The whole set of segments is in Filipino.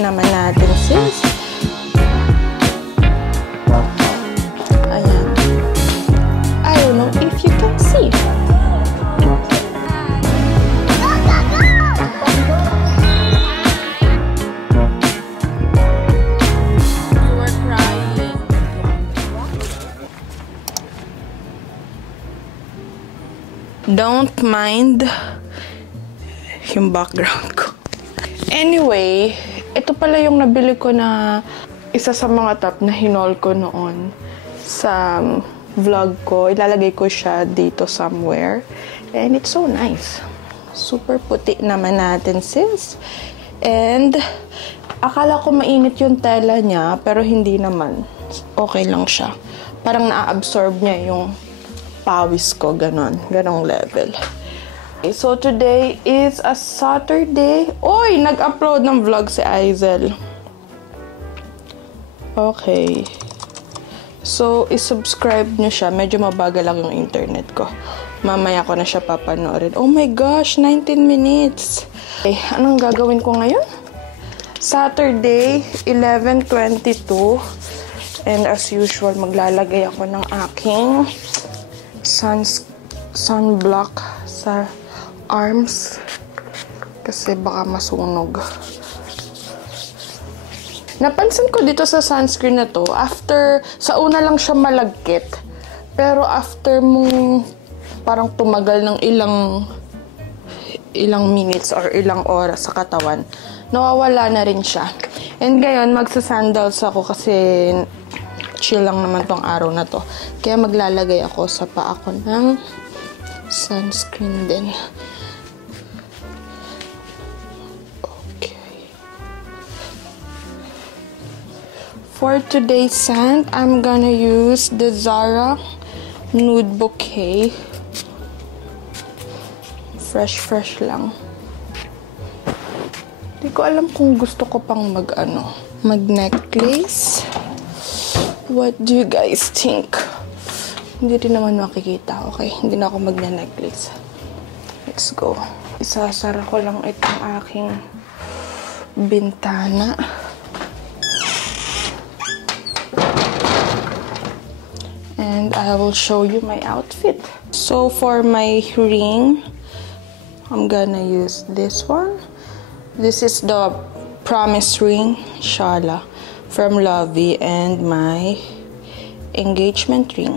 naman natin, sis. Ayan. I don't know if you can see. Don't mind yung background ko. Anyway, ito pala yung nabili ko na isa sa mga top na hinol ko noon sa vlog ko. Ilalagay ko siya dito somewhere. And it's so nice. Super puti naman natin, sis. And akala ko mainit yung tela niya, pero hindi naman. Okay lang siya. Parang na-absorb niya yung pawis ko, ganong level. Okay, so today is a Saturday. Oy, nag-upload ng vlog si Aizel. Okay. So, isubscribe nyo siya. Medyo mabagal lang yung internet ko. Mamaya ko na siya papanoorin. Oh my gosh, 19 minutes. Okay, anong gagawin ko ngayon? Saturday, 11:22. And as usual, maglalagay ako ng aking sunblock sa arms kasi baka masunog. Napansin ko dito sa sunscreen na to, sa una lang siya malagkit, pero after mong parang tumagal ng ilang minutes or ilang oras sa katawan, nawawala na rin siya. And ngayon, magsasandals ako kasi chill lang naman tong araw na to. Kaya maglalagay ako sa paa ko ng sunscreen din. Okay. For today's scent, I'm gonna use the Zara Nude Bouquet. Fresh lang. Hindi ko alam kung gusto ko pang mag-necklace. What do you guys think? Hindi rin naman makikita. Okay, hindi na ako magna-necklace. Let's go. Isasara ko lang itong aking bintana. And I will show you my outfit. So for my ring, I'm gonna use this one. This is the promise ring, Shala, from Lovey, and my engagement ring.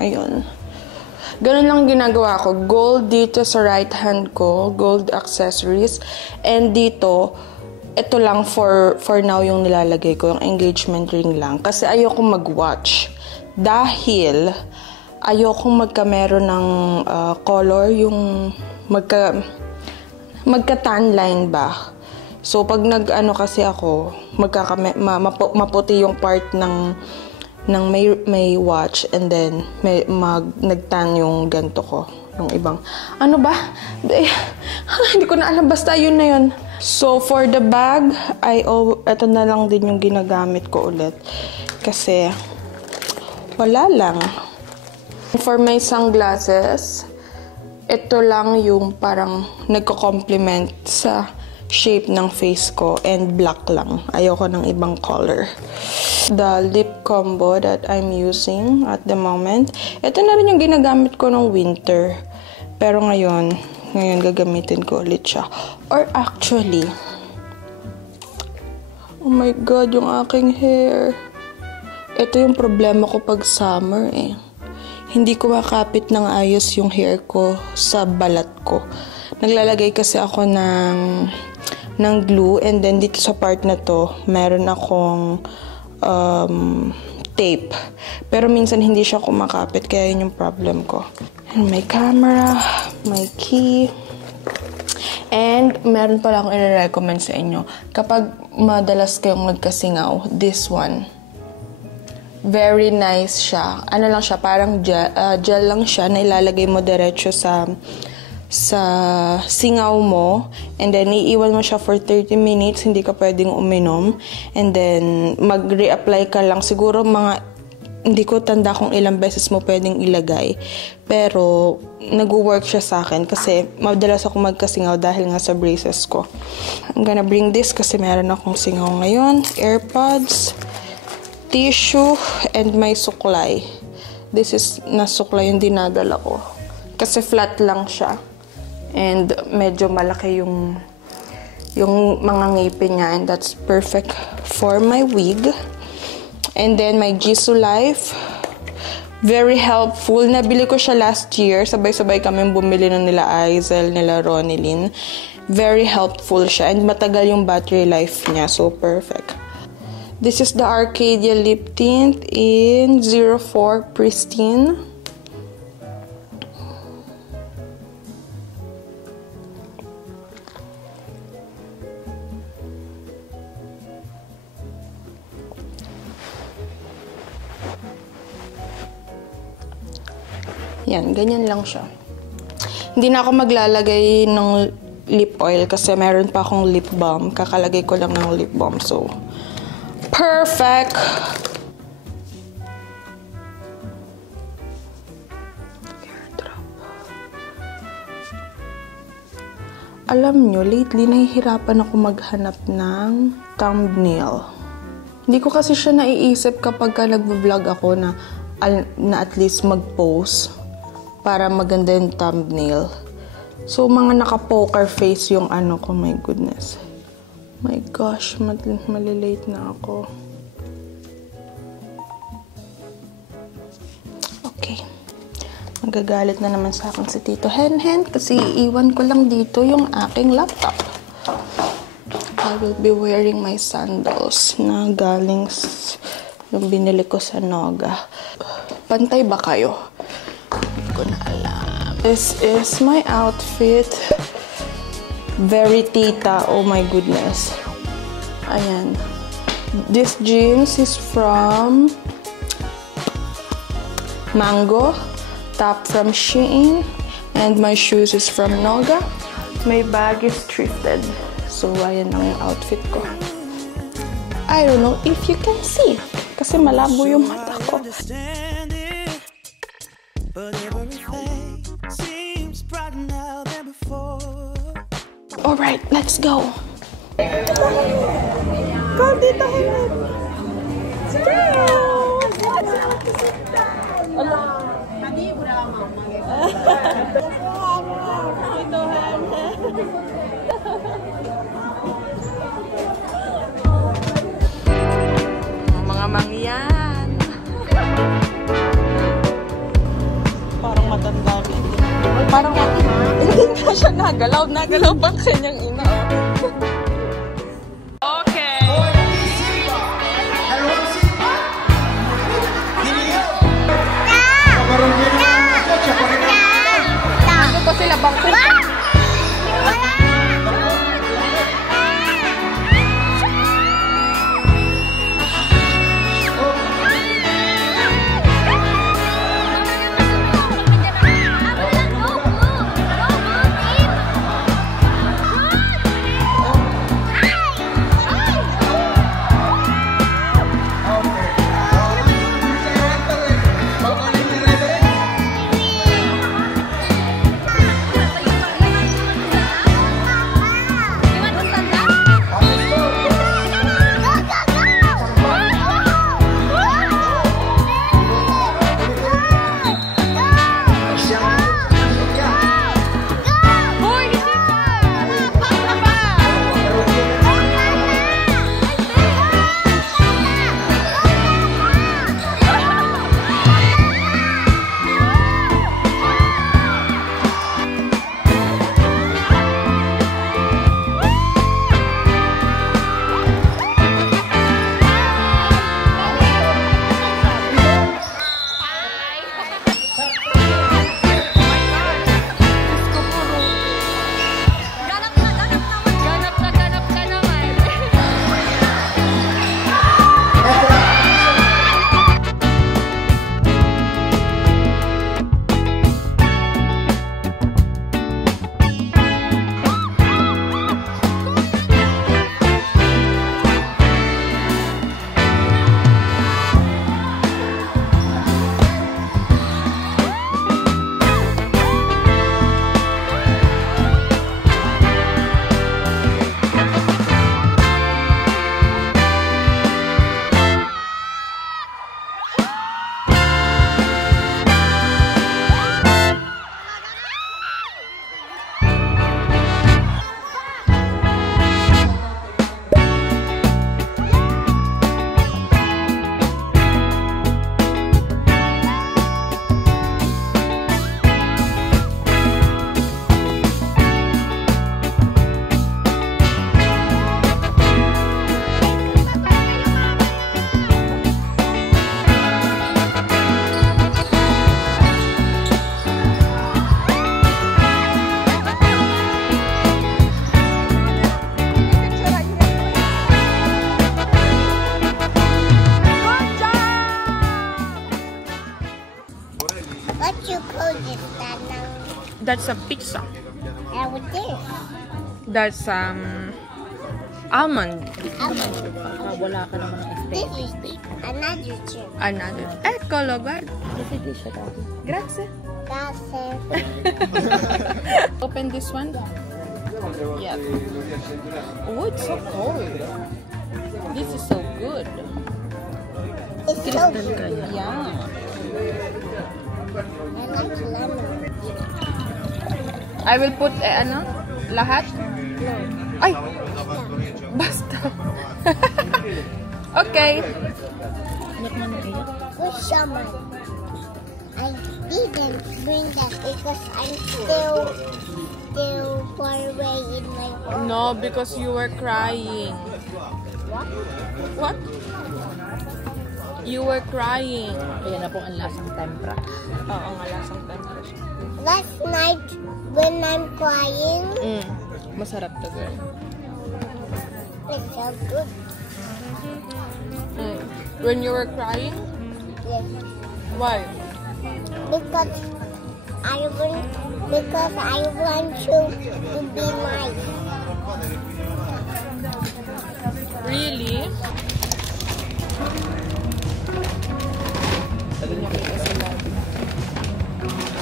Ayun. Ganun lang ginagawa ko. Gold dito sa right hand ko, gold accessories. And dito, ito lang for now yung nilalagay ko, yung engagement ring lang. Kasi ayoko mag-watch. Dahil ayokong magka-meron ng color, yung magka-tan line ba. So, pag kasi ako, maputi yung part ng may watch, and then nagtan yung ganto ko. Yung ibang, ano ba? Hindi ko na alam, basta yun na yun. So, for the bag, ito na lang din yung ginagamit ko ulit. Kasi, wala lang. For my sunglasses, ito lang yung parang nagko-complement sa shape ng face ko, and black lang. Ayoko ng ibang color. The lip combo that I'm using at the moment, ito na rin yung ginagamit ko ng winter. Pero ngayon gagamitin ko ulit siya. Or actually, oh my God, yung aking hair. Ito yung problema ko pag summer eh. Hindi ko makapit ng ayos yung hair ko sa balat ko. Naglalagay kasi ako ng glue, and then dito sa part na to, meron akong tape. Pero minsan hindi siya kumakapit, kaya yun yung problem ko. And my camera, my key. And meron pala akong i-recommend sa inyo. Kapag madalas kayong nagkasingaw, this one. Very nice siya. Ano lang siya, parang gel lang siya na ilalagay mo diretso sa singaw mo, and then iiwan mo siya for 30 minutes, hindi ka pwedeng uminom, and then mag-reapply ka lang siguro mga hindi ko tanda kung ilang beses mo pwedeng ilagay. Pero, nag-work siya sa akin kasi madalas ako magkasingaw dahil nga sa braces ko. I'm gonna bring this kasi meron akong singaw ngayon. AirPods, tissue, and may suklay. This is na suklay yung dinadala ko. Kasi flat lang siya. And medyo malaki yung mga ngipin niya, and that's perfect for my wig. And then my Jisoo Life, very helpful. Nabili ko siya last year, sabay-sabay kami bumili na nila Aizel, nila Ronilyn. Very helpful siya, and matagal yung battery life niya, so perfect. This is the Arcadia lip tint in 04 Pristine. Yan, ganyan lang siya. Hindi na ako maglalagay ng lip oil kasi meron pa akong lip balm. Kakalagay ko lang ng lip balm. So, perfect! Alam nyo, lately nahihirapan ako maghanap ng thumbnail. Hindi ko kasi siya naiisip kapag nag-vlog ako na at least mag-post para maganda yung thumbnail. So, mga naka-poker face yung ano ko. My goodness. My gosh, malilate na ako. Okay. Magagalit na naman sa akin si Tito Hen kasi iiwan ko lang dito yung aking laptop. I will be wearing my sandals na galing yung binili ko sa Noga. Pantay ba kayo? Hindi ko na alam. This is my outfit. Very tita. Oh my goodness. Ayan. This jeans is from Mango. Top from Shein. And my shoes is from Noga. My bag is thrifted. So, ayan ang outfit ko. I don't know if you can see. Kasi malabo yung mata ko. Alright, let's go. Go, Tito Hen. Mga mangyan. Parang matanda rin. Parang hindi na siya nagalaw. Nagalaw pa ang kanyang ina. Okay. Ano ba sila bang That's a pizza. And with this. That's almond. Wala ka naman ng This is another chip. Another. Eccolo, guarda. Grazie. That's it. Open this one. Yeah. Oh, it's so cold. This is so good. It's so good. Yeah. I like lemon. I will put lahat? No. Ay! Basta. Okay. With someone. I didn't bring that because I'm still far away in my room. No, because you were crying. What? What? You were crying. Ayan na po ang lasang tempra. Oo nga, lasang temperature. Last night when I'm crying, Masarap to, girl. it's so good. When you were crying? Yes. Why? Because I want you to be nice. Really?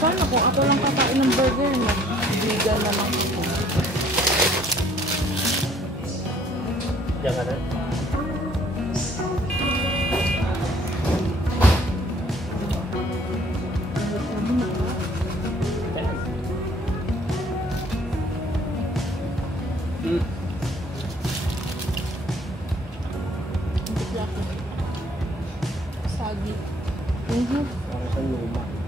Sana kung ako lang kakain ng burger na vegan na lang. Diyan ka na? Sagi. Para sa luma.